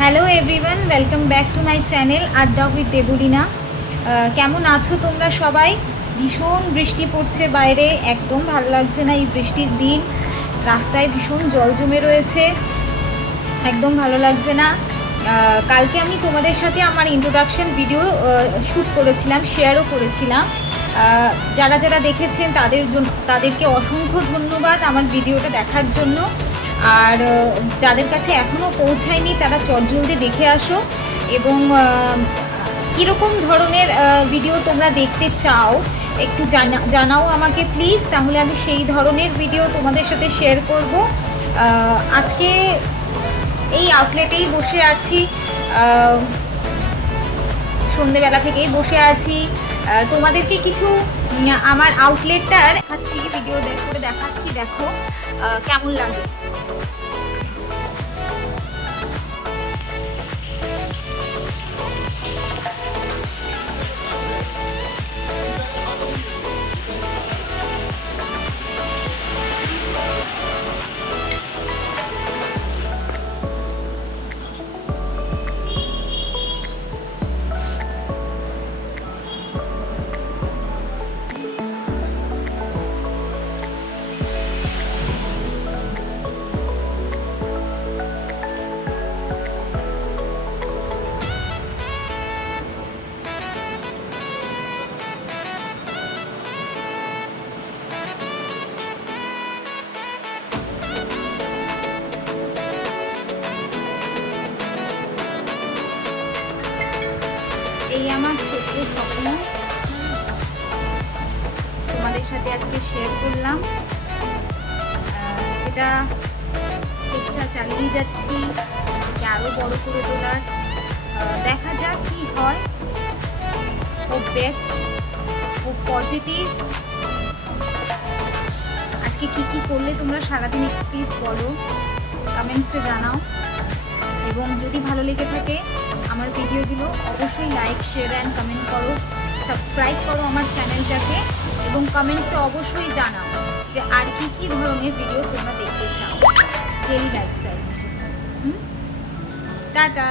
Hello everyone, welcome back to my channel আড্ডা with Debolina. কেমন আছো তোমরা সবাই? ভীষণ বৃষ্টি পড়ছে বাইরে, একদম ভালো লাগছে না এই বৃষ্টির দিন। রাস্তায় ভীষণ জল জমে রয়েছে, একদম ভালো লাগছে না। কালকে আমি তোমাদের সাথে আমার ইন্ট্রোডাকশন ভিডিও শ্যুট করেছিলাম, শেয়ারও করেছিলাম। যারা যারা দেখেছেন তাদেরকে অসংখ্য ধন্যবাদ আমার ভিডিওটা দেখার জন্য। আর যাদের কাছে এখনও পৌঁছায়নি তারা চটজলদি দেখে আসো। এবং কীরকম ধরনের ভিডিও তোমরা দেখতে চাও একটু জানাও আমাকে প্লিজ, তাহলে আমি সেই ধরনের ভিডিও তোমাদের সাথে শেয়ার করব। আজকে এই আউটলেটেই বসে আছি, সন্ধেবেলা থেকেই বসে আছি। তোমাদেরকে কিছু আমার আউটলেটটার দেখাচ্ছি, ভিডিও করে দেখাচ্ছি, দেখো কেমন লাগে। এই আমার ছোট্ট স্বপ্ন তোমাদের সাথে আজকে শেয়ার করলাম, যেটা চেষ্টা চালিয়ে যাচ্ছি এটাকে আরও বড় করে তোলার। দেখা যাক কী হয়। ও বেস্ট, ও পজিটিভ। আজকে কি করলে তোমরা সারাদিন একটু প্লিজ বলো, কমেন্টসে জানাও। এবং যদি ভালো লেগে থাকে আমার ভিডিওগুলো অবশ্যই লাইক, শেয়ার অ্যান্ড কমেন্ট করো, সাবস্ক্রাইব করো আমার চ্যানেলটাকে। এবং কমেন্টসে অবশ্যই জানাও যে আর কি ধরনের ভিডিও তোমরা দেখতে চাও ডেইলি লাইফস্টাইল হিসেবে। টাটা।